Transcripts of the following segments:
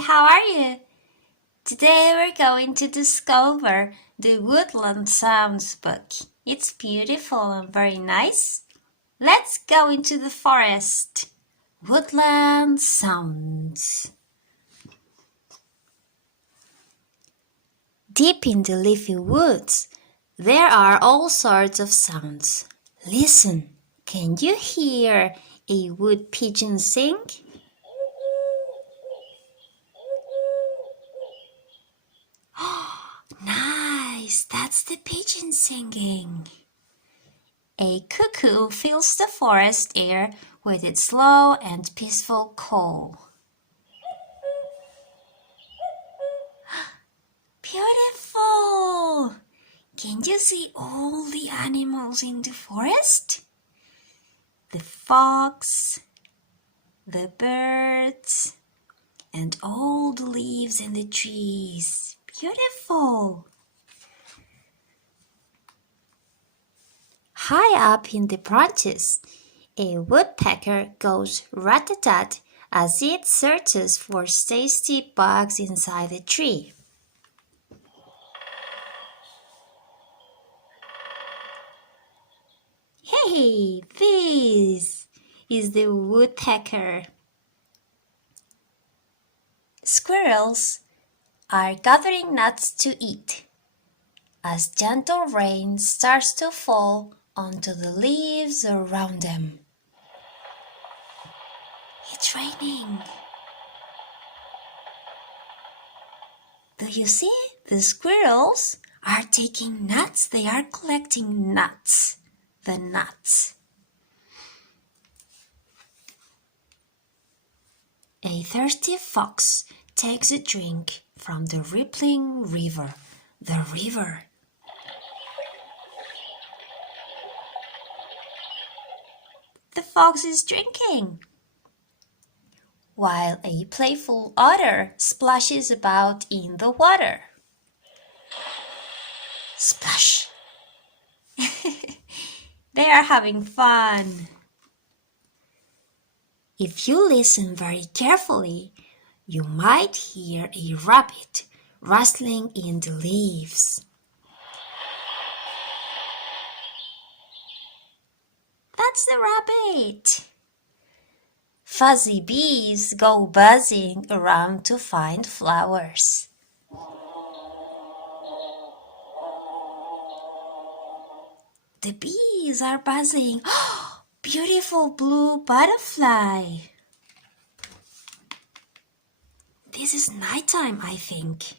how are you? Today we're going to discover the Woodland Sounds book. It's beautiful and very nice. Let's go into the forest. Woodland Sounds. Deep in the leafy woods, there are all sorts of sounds. Listen, can you hear a wood pigeon sing? Nice, that's the pigeon singing. A cuckoo fills the forest air with its slow and peaceful call. Beautiful! Can you see all the animals in the forest? The fox, the birds, and all the leaves in the trees. Beautiful! High up in the branches, a woodpecker goes rat-a-tat as it searches for tasty bugs inside the tree. Hey, this is the woodpecker. Squirrels are gathering nuts to eat as gentle rain starts to fall onto the leaves around them. It's raining. Do you see? The squirrels are taking nuts. They are collecting nuts. The nuts. A thirsty fox takes a drink from the rippling river. The river. The fox is drinking, while a playful otter splashes about in the water. Splash! They are having fun. If you listen very carefully, you might hear a rabbit rustling in the leaves. That's the rabbit. Fuzzy bees go buzzing around to find flowers. The bees are buzzing. Beautiful blue butterfly. This is nighttime, I think.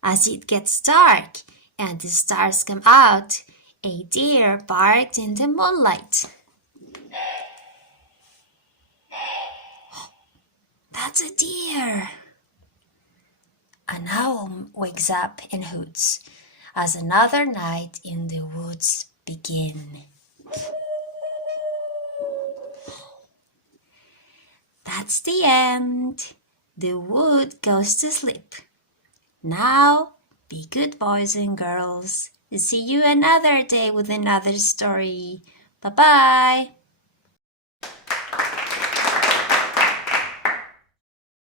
As it gets dark and the stars come out, a deer barked in the moonlight. That's a deer. An owl wakes up and hoots as another night in the woods begins. That's the end. The wood goes to sleep. Now, be good boys and girls. See you another day with another story. Bye-bye.